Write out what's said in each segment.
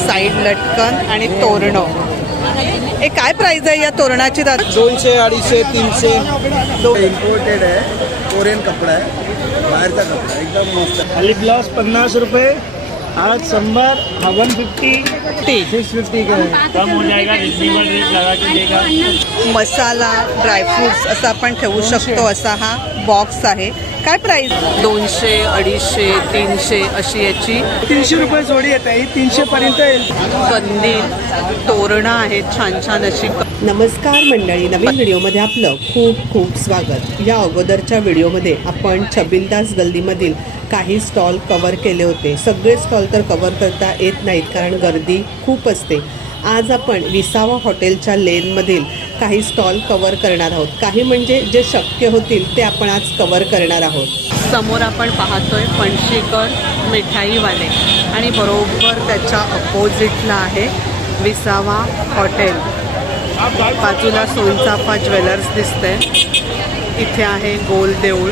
Side लटकन आणि तोरणं. हे काय प्राइस आहे या तोरणाची दादा? दोनशे अडीचशे तीनशे. इम्पोर्टेड आहे. कोरियन कपडा आहे. बाहेरचा कपडा एकदम मस्त. खाली ब्लाउज पन्नास रुपये आज संबर वन फिफ्टी टी. सिक्स फिफ्टी का है. कम हो जाएगा रिजनेबल रेट लगा के देगा मसाला ड्रायफ्रुट्स असं आपण ठेवू शकतो असा हा बॉक्स आहे. काय प्राइस दोनशे अडीचशे तीनशे अशी याची. तीनशे रुपये जोडी येत आहे तीनशे पर्यंत येईल. कंदील तोरणं आहेत छान छान अशी नमस्कार मंडळी नवीन व्हिडिओमध्ये आपलं खूप खूप स्वागत. या अगोदरच्या व्हिडिओमध्ये आपण छबिलदास गल्लीमधील काही स्टॉल कवर केले होते. सगळे स्टॉल तर कवर करता येत नाहीत कारण गर्दी खूप असते. आज आपण विसावा हॉटेलच्या लेनमधील काही स्टॉल कवर करणार आहोत. काही म्हणजे जे शक्य होतील ते आपण आज कवर करणार आहोत. समोर आपण पाहतोय पणशीकर मिठाईवाले. आणि बरोबर त्याच्या अपोजिटला आहे विसावा हॉटेल. बाजूला सोनचाफा ज्वेलर्स दिसते इथे आहे गोल देऊळ.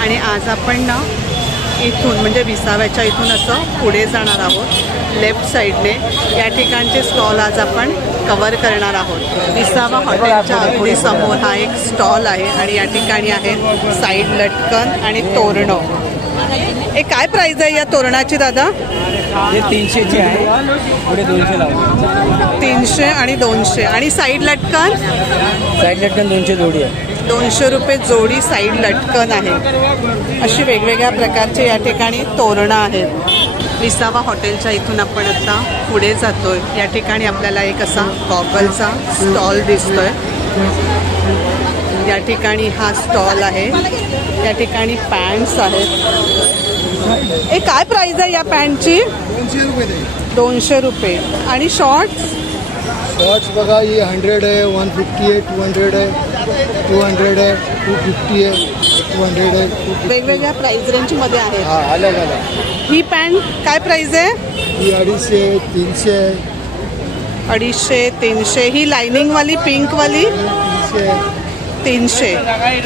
आणि आज आपण ना इथून म्हणजे विसाव्याच्या इथून असं पुढे जाणार आहोत. लेफ्ट साईडने या ठिकाणचे स्टॉल आज आपण कवर करणार आहोत. विसावा हॉटेलच्या अगदी समोर हा एक स्टॉल आहे. आणि या ठिकाणी आहे साईड लटकन आणि तोरणं. हे काय प्राइस आहे या तोरणाची दादा? हे तीनशेची आहे. पुढे दोनशे तीनशे आणि दोनशे. आणि साईड लटकन? साईड लटकन दोनशे जोडी आहे. दोनशे रुपये जोडी साईड लटकन आहे. अशी वेगवेगळ्या प्रकारचे या ठिकाणी तोरणं आहेत. विसावा हॉटेलच्या इथून आपण आता पुढे जातोय. या ठिकाणी आपल्याला एक असा गॉगलचा स्टॉल दिसतोय. या ठिकाणी हा स्टॉल आहे. या ठिकाणी पॅन्ट्स आहेत. ए काय प्राइस आहे या पॅन्टची दोनशे रुपये दे दोनशे रुपये. आणि शॉर्ट्स शॉर्ट्स बघा ही हंड्रेड आहे वन फिफ्टी आहे टू हंड्रेड आहे टू हंड्रेड आहे टू फिफ्टी आहे टू हंड्रेड आहे वेगवेगळ्या प्राइस रेंजमध्ये आहेत. हा अलग अलग ही पॅन्ट काय प्राइस आहे? ही अडीचशे तीनशे आहे. अडीचशे तीनशे. ही लायनिंगवाली पिंकवाली तीनशे आहे. तीनशे.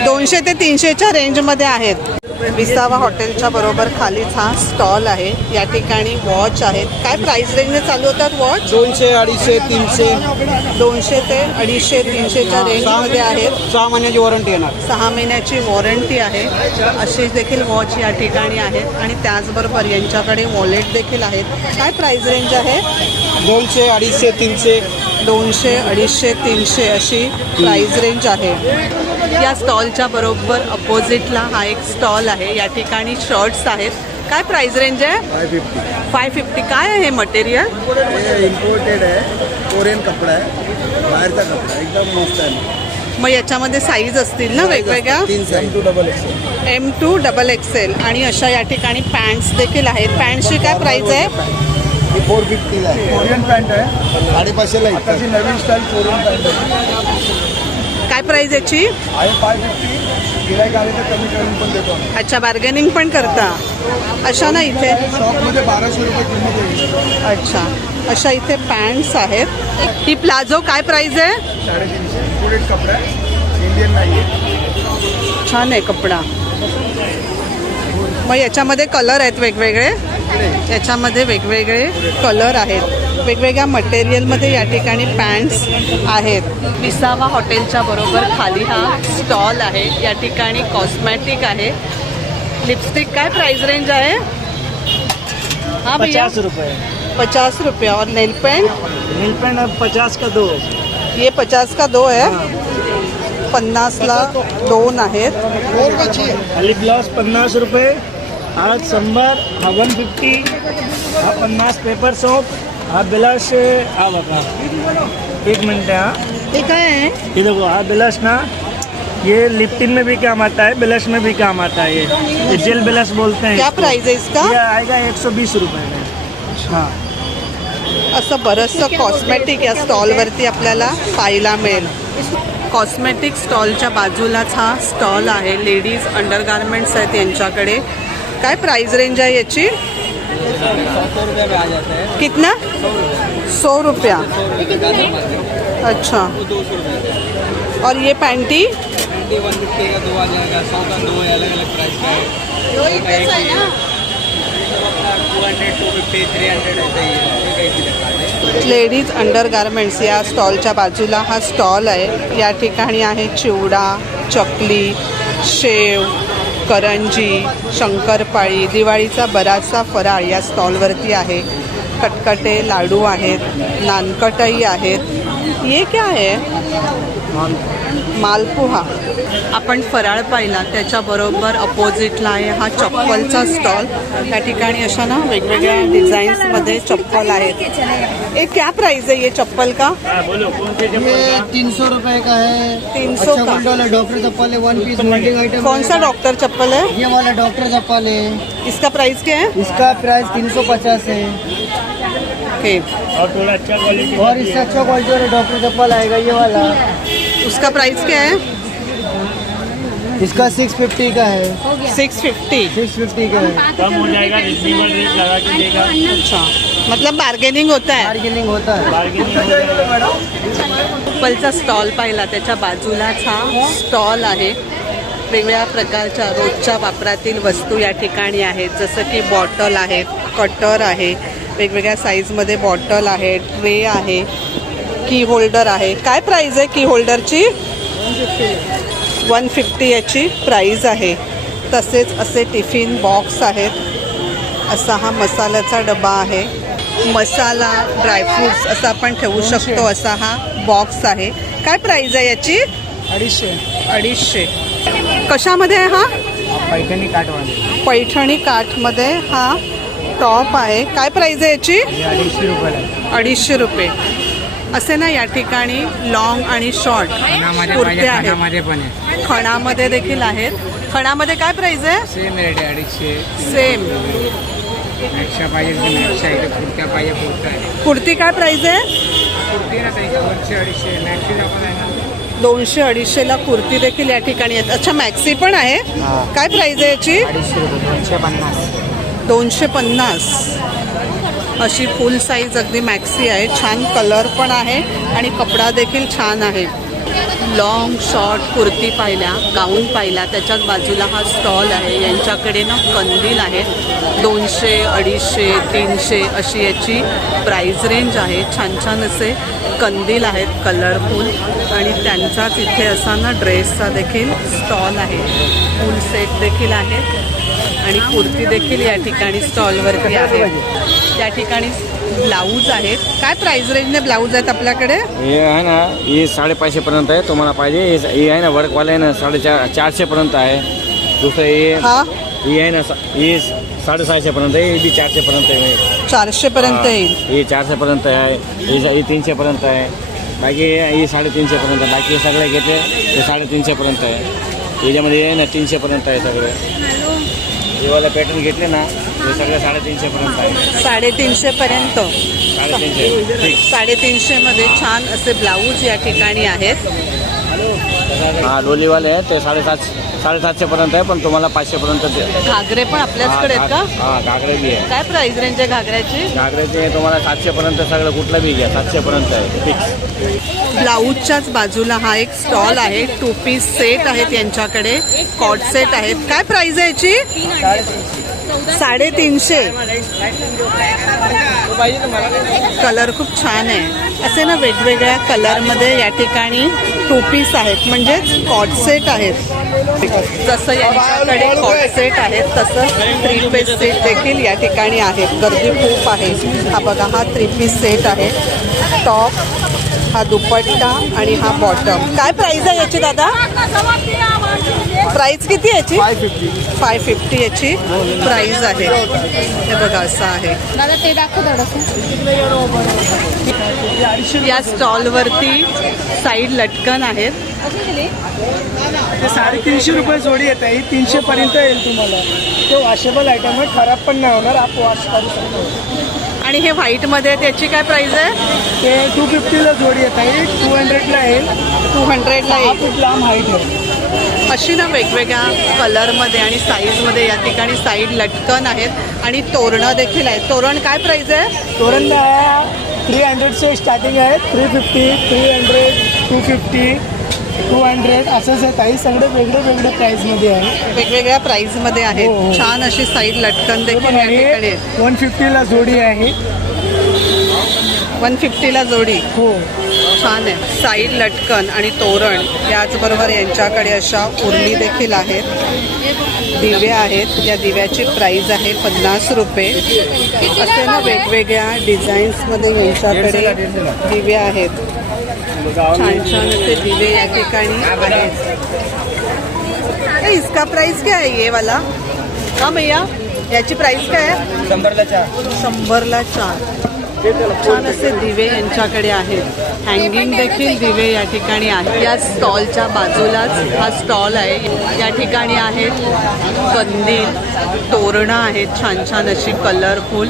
दोनशे ते तीनशेच्या रेंजमध्ये आहेत. विसावा हॉटेलच्या बरोबर खालीच हा स्टॉल आहे. या ठिकाणी वॉच आहेत. काय प्राइस रेंजने चालू होतात वॉच? दोनशे अडीचशे तीनशे. दोनशे ते अडीचशे तीनशेच्या रेंजमध्ये आहेत. सहा महिन्याची वॉरंटी येणार. सहा महिन्याची वॉरंटी आहे. अशी देखील वॉच या ठिकाणी आहेत आणि त्याचबरोबर यांच्याकडे वॉलेट देखील आहेत. काय प्राइस रेंज आहे? दोनशे अडीचशे तीनशे. दोनशे अडीचशे तीनशे अशी प्राइस रेंज आहे. या स्टॉलच्या बरोबर अपोजिटला हा एक स्टॉल आहे. या ठिकाणी शर्ट्स आहेत. काय प्राइस रेंज आहे? फाय फिफ्टी फाय फिफ्टी काय आहे मटेरियल हे इम्पोर्टेड आहे. कोरियन कपडा आहे. बाहेरचा कपडा. एकदम मस्त आहे. मग याच्यामध्ये साईज असतील ना वेगवेगळ्या? तीन size two double XL M two double XL आणि अशा या ठिकाणी पॅन्ट्स देखील आहेत. पॅन्टची काय प्राइस आहे? ही फोर फिफ्टीला आहे. कोरियन पॅन्ट आहे. साडेपाचशेला आताची नवीन स्टाईल कोरियन पॅन्ट आहे. काय प्राइस याची. अच्छा बार्गेनिंग पण करता. अशा ना इथे? अच्छा. अशा इथे पॅन्ट्स आहेत. ही प्लाझो काय प्राइस आहे? छान आहे कपडा. मग याच्यामध्ये कलर आहेत वेगवेगळे. याच्यामध्ये वेगवेगळे कलर आहेत. वेगवेगळ्या मटेरियलमध्ये या ठिकाणी पॅन्ट्स आहेत. विसावा हॉटेलच्या बरोबर खाली हा स्टॉल आहे. या ठिकाणी कॉस्मॅटिक आहे. लिपस्टिक काय प्राइस रेंज आहे? हा भैया? पचास रुपये. पचास रुपये. और नेल पेंट नील पेंट अब पचास का दो. ये पचास का दो है. पन्नासला दोन आहेत. खाली ब्लाउज पन्नास रुपये. आज संबर हा वन फिफ्टी हा पन्नास पेपर सोप हा बिलास हा बघा. एक मिनट हा. ते काय आहे? ये देखो हाँ ब्लश ना ये लिप्टिन में भी काम आता है ब्लश में भी काम आता है ये ये जेल ब्लश बोलते हैं क्या। प्राइस आहे इसका? ये आएगा एक सौ बीस रुपये में. हाँ. असं बरंचसं कॉस्मेटिक या स्टॉलवरती आपल्याला पाहायला मिळेल. कॉस्मेटिक स्टॉलच्या बाजूलाच हा स्टॉल आहे. लेडीज अंडर गार्मेंट्स आहेत यांच्याकडे. काय प्राइस रेंज आहे याची? कितना? सौ रुपया. अच्छा. और ये पैंटी लेडीज अंडर गारमेंट्स या स्टॉलच्या बाजूला हा स्टॉल आहे. या ठिकाणी आहे चिवडा चकली शेव करंजी शंकरपाळी दिवाळीचा बराचसा फराळ या स्टॉलवरती आहे. कटकटे लाडू आहेत नानकटई आहेत. ये क्या आहे मालपोहा. आपण फराळ पाहिला त्याच्याबरोबर अपोजिटला आहे हा चप्पलचा स्टॉल त्या ठिकाणी अशा ना वेगवेगळ्या डिझाईन्समध्ये चप्पल आहेत. ए क्या प्राइस है ये चप्पल का? हाँ से तीन सौ रुपए का है 300 अच्छा का। क्वालिटी वाला डॉक्टर चप्पल है वन पीस मोल्डिंग आइटम कौन सा डॉक्टर चप्पल है ये वाला डॉक्टर चप्पल है इसका प्राइस क्या है? इसका प्राइस तीन सौ पचास है ओके. और थोड़ा अच्छा क्वालिटी और इससे अच्छा क्वालिटी वाला डॉक्टर चप्पल आएगा ये वाला। उसका प्राइस क्या है? इसका सिक्स फिफ्टी का है। सिक्स फिफ्टी सिक्स फिफ्टी का है। कम हो जाएगा रिजनेबल रेट लगा के देगा। अच्छा मतलब बार्गेनिंग होता है? बार्गेनिंग होता है। बार्गेनिंग हो। चप्पलचा स्टॉल पाहिला त्याच्या बाजूलाच हा स्टॉल आहे. वेगवेगळ्या प्रकारच्या रोजच्या वापरातील वस्तू या ठिकाणी आहेत जसं की बॉटल आहेत कटर आहे. वेगवेगळ्या साईजमध्ये बॉटल आहे ट्रे आहे की होल्डर आहे. काय प्राईज आहे की होल्डरची वन फिफ्टी याची प्राईज आहे. तसेच असे टिफिन बॉक्स आहेत. असा हा मसाल्याचा डबा आहे. मसाला ड्रायफ्रुट्स असं आपण ठेवू शकतो असा हा बॉक्स आहे. काय प्राईज आहे याची? अडीचशे. अडीचशे. कशामध्ये आहे हा? पैठणी काटवाले पैठणी काठमध्ये हा टॉप आहे. काय प्राईज आहे याची? अडीचशे रुपयाला अडीचशे रुपये. असे ना या ठिकाणी लॉंग आणि शॉर्ट कुर्ते आहेत. खणामध्ये पण आहे. खणामध्ये देखील आहेत. खणामध्ये काय प्राईज आहे? सेम रेट आहे अडीचशे. सेम मॅक्शा पाहिजे तर मॅक्शा इथे कुर्त्या पाहिजे कुर्ता आहे कुर्ती काय प्राईज आहे? कुर्ती ना ताई दोनशे अडीचशे. मॅक्सी आपण आहे ना? दोनशे अडीचशेला कुर्ती देखील या ठिकाणी आहेत. अच्छा मॅक्सी पण आहे. काय प्राईज आहे याची? रुपये दोनशे पन्नास. दोनशे पन्नास. अशी फुल साईज अगदी मॅक्सी आहे. छान कलर पण आहे आणि कपडा देखील छान आहे. लॉंग शॉर्ट कुर्ती पाहिल्या गाऊन पाहिला त्याच्याच बाजूला हा स्टॉल आहे. यांच्याकडे ना कंदील आहे. दोनशे अडीचशे तीनशे अशी याची प्राईज रेंज आहे. छान छान असे कंदील आहेत कलरफुल आणि त्यांचाच इथे असा ना ड्रेसचा देखील स्टॉल आहे. फुल सेट देखील आहे. आणि कुर्ती देखील या ठिकाणी स्टॉलवरती आहे. या ठिकाणी ब्लाऊज आहेत. काय प्राइस रेंजने ब्लाऊज आहेत आपल्याकडे? हे आहे ना हे साडेपाचशेपर्यंत आहे. तुम्हाला पाहिजे. हे हे आहे ना वर्कवाले आहे ना साडेचार चारशेपर्यंत आहे. दुसरं हे हा? हे आहे ना सा- हे साडेसहाशेपर्यंत आहे. हे बी चारशेपर्यंत आहे. चारशे पर्यंत येईल. हे चारशेपर्यंत आहे. हे हे तीनशेपर्यंत आहे. बाकी हे हे साडेतीनशेपर्यंत आहे. बाकी हे सगळे घेतले ते साडेतीनशेपर्यंत आहे. याच्यामध्ये आहे ना तीनशेपर्यंत आहे सगळे. हे वाला पॅटर्न घेतले ना ते सगळे साडेतीनशेपर्यंत आहे. साडेतीनशे पर्यंत. साडेतीनशे. ठीक. साडेतीनशे मध्ये छान असे ब्लाऊज या ठिकाणी आहेत. हा डोलीवाले आहे ते साडेसात साडेसातशेपर्यंत आहे पण तुम्हाला पाचशेपर्यंत ते घागरे पण आपल्याचकडे आहेत का? हा घागरे बी आहे काय प्राइस रेंज आहे घागऱ्याची? घागरेचे तुम्हाला सातशेपर्यंत सगळं कुठलं बी घ्या सातशेपर्यंत आहे फिक्स ब्लाऊजच्याच बाजूला हा एक स्टॉल आहे टू पीस सेट आहेत यांच्याकडे कॉट सेट आहेत. काय प्राइस आहे याची? साडेतीनशे. कलर खूप छान आहे. असे ना वेगवेगळ्या कलरमध्ये या ठिकाणी टू पीस आहेत. म्हणजेच कॉट सेट आहेत. जसं यांच्याकडे कॉट सेट आहेत तसं थ्री पीस सेट देखील या ठिकाणी आहेत. गर्दी खूप आहे. हा बघा हा थ्री पीस सेट आहे. टॉप हा दुपट्टा आणि हा बॉटम काय प्राइस आहे याची दादा? प्राइस किती याची? फाय फिफ्टी फाय फिफ्टी याची प्राइस आहे. हे बघा असं आहे. दादा ते दाखव थोडंसं. या स्टॉलवरती साईड लटकन आहेत. साडेतीनशे रुपये जोडी येत. आहे तीनशे पर्यंत येईल तुम्हाला. ते वॉशेबल आयटम आहे. खराब पण नाही होणार. आप वॉश करू शकतो. आणि हे व्हाईटमध्ये त्याची काय प्राइस आहे? ते टू फिफ्टीला जोडी येत आहे. टू हंड्रेडला येईल टू हंड्रेडला येईल खूप लांब हाईट आहे. अशी ना वेगवेगळ्या कलरमध्ये आणि साईजमध्ये या ठिकाणी साईड लटकन आहेत आणि तोरणं देखील आहेत. तोरण काय प्राइस आहे? तोरण थ्री हंड्रेड से स्टार्टिंग आहे. Three fifty three hundred two fifty two hundred असंच आहे. काही सगळे वेगळे वेगळे प्राईजमध्ये आहे. वेगवेगळ्या प्राइसमध्ये हो, आहेत. हो. छान अशी साईड लटकन देखील या ठिकाणी आहेत. वन फिफ्टीला जोडी आहे. वन फिफ्टीला जोडी. हो. छान आहे. साईड लटकन आणि तोरण याचबरोबर यांच्याकडे अशा उरली देखील आहेत. दिवे आहेत. या दिव्याची प्राइस आहे पन्नास रुपये. असे ना वेगवेगळ्या डिझाईन्समध्ये यांच्याकडे दिवे आहेत. छान छान असे दिवे या ठिकाणी आहेत. ए, इसका प्राइस क्या है ये वाला? हाँ भैया याची प्राइस काय आहे? शंभरला चार. शंभरला चार. छान असे दिवे यांच्याकडे आहेत. हँगिंग देखील दिवे या ठिकाणी आहेत. या स्टॉलच्या बाजूलाच हा स्टॉल आहे. या ठिकाणी आहेत कंदील तोरणं आहेत छान छान अशी कलरफुल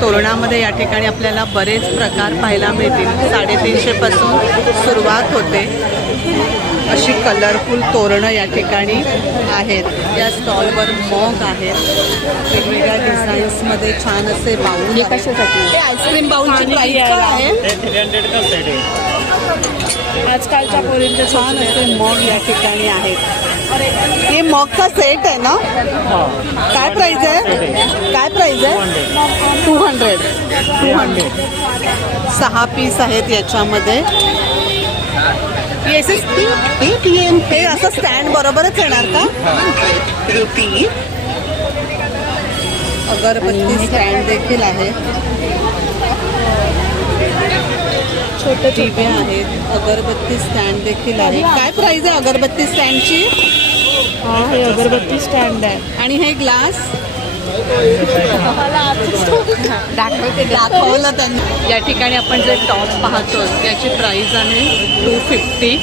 तोरणामध्ये या ठिकाणी आपल्याला बरेच प्रकार पाहायला मिळतील. साडेतीनशेपासून सुरुवात होते. अशी कलरफुल तोरणं या ठिकाणी आहेत. या स्टॉलवर मग आहेत. वेगवेगळ्या डिझाईन्समध्ये छान असे बाऊल कशासाठी? आईस्क्रीम प्राईस काय आहे थ्री हंड्रेडचा सेट आहे. आजकालच्या पोरींचे छान असे मग या ठिकाणी आहेत. हे मगचा सेट आहे ना? काय प्राइस आहे? काय प्राइस आहे? टू हंड्रेड टू हंड्रेड सहा पीस आहेत याच्यामध्ये. हे असे- हे असं स्टँड बरोबरच येणार का? अगरबत्ती स्टँड देखील आहे. छोटे दिवे आहेत. अगरबत्ती स्टँड देखील आहे. काय प्राइस आहे अगरबत्ती स्टँडची हा हे अगरबत्ती स्टँड आहे. आणि हे ग्लास दाखवलं त्यांनी. या ठिकाणी आपण जे टॉप पाहतो याची प्राइस आहे टू फिफ्टी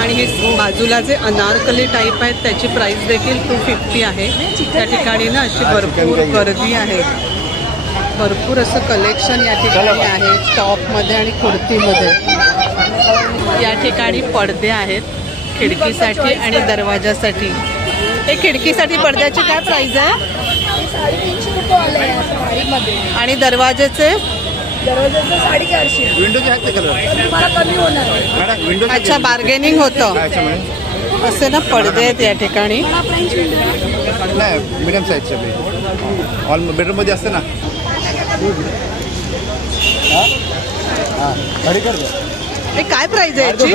आणि हे बाजूला जे अनारकली टाईप आहेत त्याची प्राइस देखील टू फिफ्टी आहे. त्या ठिकाणी ना अशी भरपूर गर्दी आहे. भरपूर असं कलेक्शन या ठिकाणी आहे टॉपमध्ये आणि कुर्तीमध्ये. या ठिकाणी पडदे आहेत खिडकीसाठी आणि दरवाजासाठी. हे खिडकीसाठी पडद्याची काय प्राइस आहे? साडेतीनशे रुपये आले आहे. साडीमध्ये आणि दरवाजेचे? दरवाजाचं साडेचारशे. विंडोचे आहेत ते कलर तुम्हाला कमी होणार आहे. मॅडम विंडो अच्छा बार्गेनिंग होतं. असे ना पडदे आहेत या ठिकाणी. नाही मिडियम साईजचे ऑल बेडरूममध्ये असते ना. घडी हे काय प्राइस आहे याची?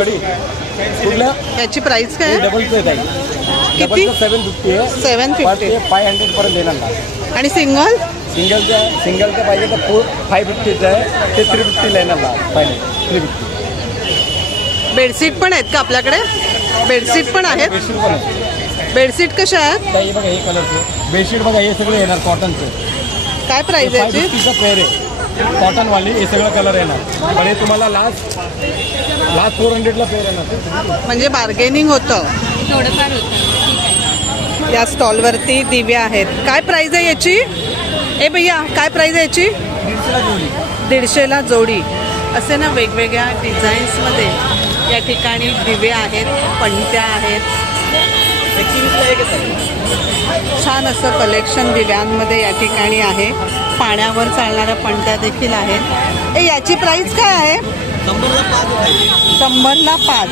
कुठल्या याची प्राइस काय? आहे? डबल आहे. किती? सेवन फिफ्टी आहे. सेवन फिफ्टी फाय हंड्रेड पर्यंत देणार आणि सिंगल सिंगलचं सिंगलचं पाहिजे तर फोर फाय फिफ्टीचं आहे. ते थ्री फिफ्टीला येणार फायनल थ्री फिफ्टी बेडशीट पण आहेत का आपल्याकडे? बेडशीट पण आहेत. बेडशीट पण आहे बेडशीट कशा आहेत? हे बघा हे कलरचे बेडशीट बघा हे सगळे येणार कॉटनचे काय प्राइस आहे फाय याची? फिफ्टीचा पेअर आहे. कॉटनवाली हे सगळं कलर येणार. पण हे तुम्हाला लास्ट लास्ट फोर हंड्रेडला पेअर येणार. म्हणजे बार्गेनिंग होतं. थोडंफार होतं. या स्टॉलवरती दिवे आहेत. काय प्राइस आहे याची? ए भैया काय प्राइस आहे याची? दीडशेला जोडी. असे ना वेगवेगळ्या डिझाईन्समध्ये या ठिकाणी दिवे आहेत पणत्या आहेत. छान असं कलेक्शन दिव्यांमध्ये या ठिकाणी आहे. पाण्यावर चालणाऱ्या पणत्या देखील आहेत. ए याची प्राइस काय आहे? शंभरला पाच.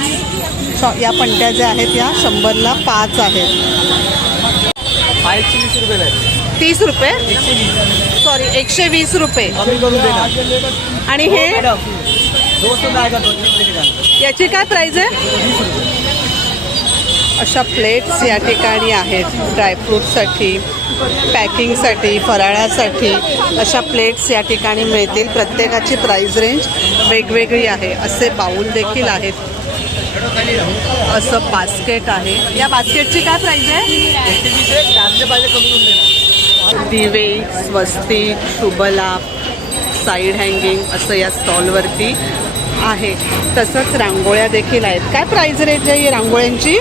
श- या पणत्या ज्या आहेत या शंभरला पाच आहेत. तीस रुपये? सॉरी एकशे वीस रुपये. आणि हे? दोन याची काय प्राइस आहे? अशा प्लेट्स या ठिकाणी आहेत ड्रायफ्रूटसाठी पॅकिंगसाठी फराळासाठी. अशा प्लेट्स या ठिकाणी मिळतील. प्रत्येकाची प्राइस रेंज वेगवेगळी आहे. असे बाऊल देखील आहेत. असं बास्केट आहे. या बास्केटची काय प्राइस आहे? दिवे स्वस्तिक शुभलाभ साईड हँगिंग असं या स्टॉलवरती आहे. तसंच रांगोळ्या देखील आहेत. काय प्राइस रेंज आहे रांगोळ्यांची?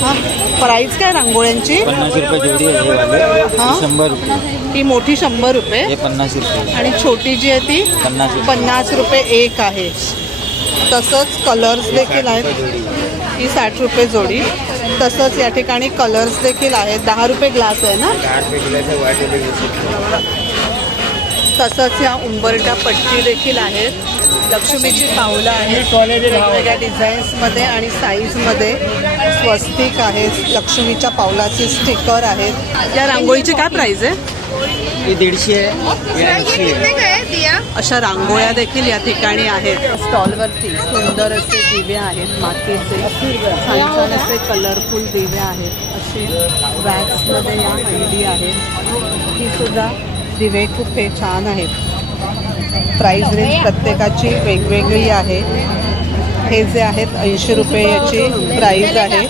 हां प्राइस काय रांगोळ्यांची? पन्नास रुपये जोडी आहे हे वाले? शंभर रुपये. मोठी शंभर रुपये. पन्नास रुपये. आणि छोटी जी आहे ती. पन्नास रुपये एक आहे. तसंच कलर्स देखील आहेत. ही साठ रुपये जोडी. तसंच या ठिकाणी कलर्स देखील आहेत. दहा रुपये ग्लास आहे ना? तसंच या उंबरट्या पट्टी देखील आहेत. लक्ष्मीची पावलं आहेत. वेगवेगळ्या डिझाईन्समध्ये आणि साईजमध्ये स्वस्तिक आहे लक्ष्मीच्या पावलाचे स्टिकर आहेत. या रांगोळीची काय प्राईज आहे? ही दीडशे आहे ही अशा रांगोळ्या देखील या ठिकाणी आहेत. स्टॉलवरती सुंदर असे दिवे आहेत मातीचे. छान छान असे कलरफुल दिवे आहेत. असे वॅक्समध्ये या हंडी आहेत ही सुद्धा दिवे खूप हे छान आहेत. प्राईस रेंज प्रत्येकाची वेगवेगळी आहे. हे जे आहेत ऐंशी रुपये याची प्राईज आहे.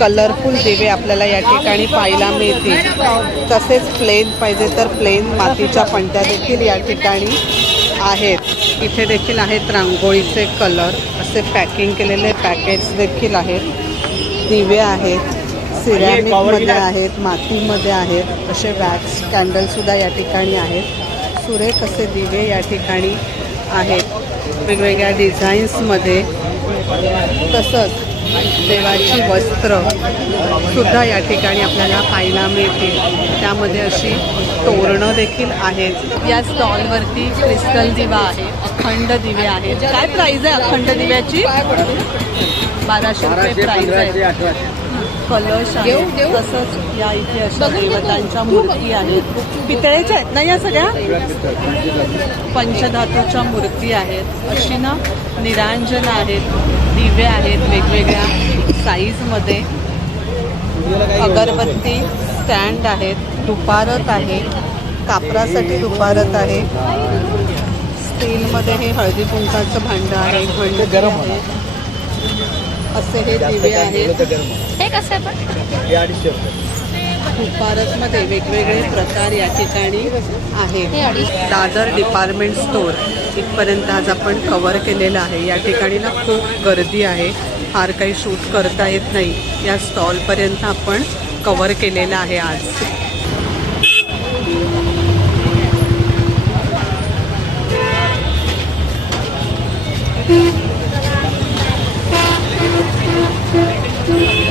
कलरफुल दिवे आपल्याला या ठिकाणी पाहायला मिळतील. तसेच प्लेन पाहिजे तर प्लेन मातीच्या पंट्या देखील या ठिकाणी आहेत. इथे देखील आहेत रांगोळीचे कलर असे पॅकिंग केलेले पॅकेट्स देखील आहेत. दिवे आहेत सिरॅमिकमध्ये आहेत मातीमध्ये आहेत. असे वॅक्स कॅन्डलसुद्धा या ठिकाणी आहेत. सुरेख असे दिवे या ठिकाणी आहेत. वेगवेगळ्या डिझाईन्समध्ये तसंच देवाची वस्त्र सुद्धा या ठिकाणी आपल्याला पाहायला मिळतील. त्यामध्ये अशी तोरणं देखील आहेत. या स्टॉलवरती क्रिस्टल दिवा आहे अखंड दिवे आहेत. काय प्राईज आहे अखंड दिव्याची? बाराशे रुपये प्राईज आहे. कलश आहे. तसंच या इथे अशा देवतांच्या मूर्ती आहेत. पितळेच्या आहेत ना या सगळ्या? पंचधातूच्या मूर्ती आहेत. अशी ना निरांजन आहेत दिवे आहेत वेगवेगळ्या साईजमध्ये अगरबत्ती स्टँड आहेत दुपारत आहे कापरासाठी दुपारत आहे. स्टीलमध्ये हे हळदी कुंकाचं भांडं आहे घंटी आहे. असे हे दिवे आहेत. हे कसं आहे पण? भारतमध्ये वेगवेगळे प्रकार या ठिकाणी हे आहेत अडीचशे. दादर डिपार्टमेंट स्टोअर इथपर्यंत आज आपण कवर केलेलं आहे. या ठिकाणी ना खूप गर्दी आहे. फार काही शूट करता येत नाही. या स्टॉलपर्यंत आपण कवर केलेलं आहे आज. Please.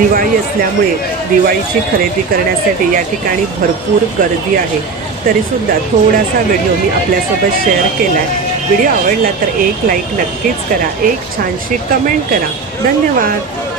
दिवाळी असल्यामुळे दिवाळीची खरेदी करण्यासाठी या ठिकाणी भरपूर गर्दी आहे. तरीसुद्धा थोडासा व्हिडिओ मी आपल्यासोबत शेअर केला आहे व्हिडिओ आवडला तर एक लाईक नक्कीच करा. एक छानशी कमेंट करा. धन्यवाद.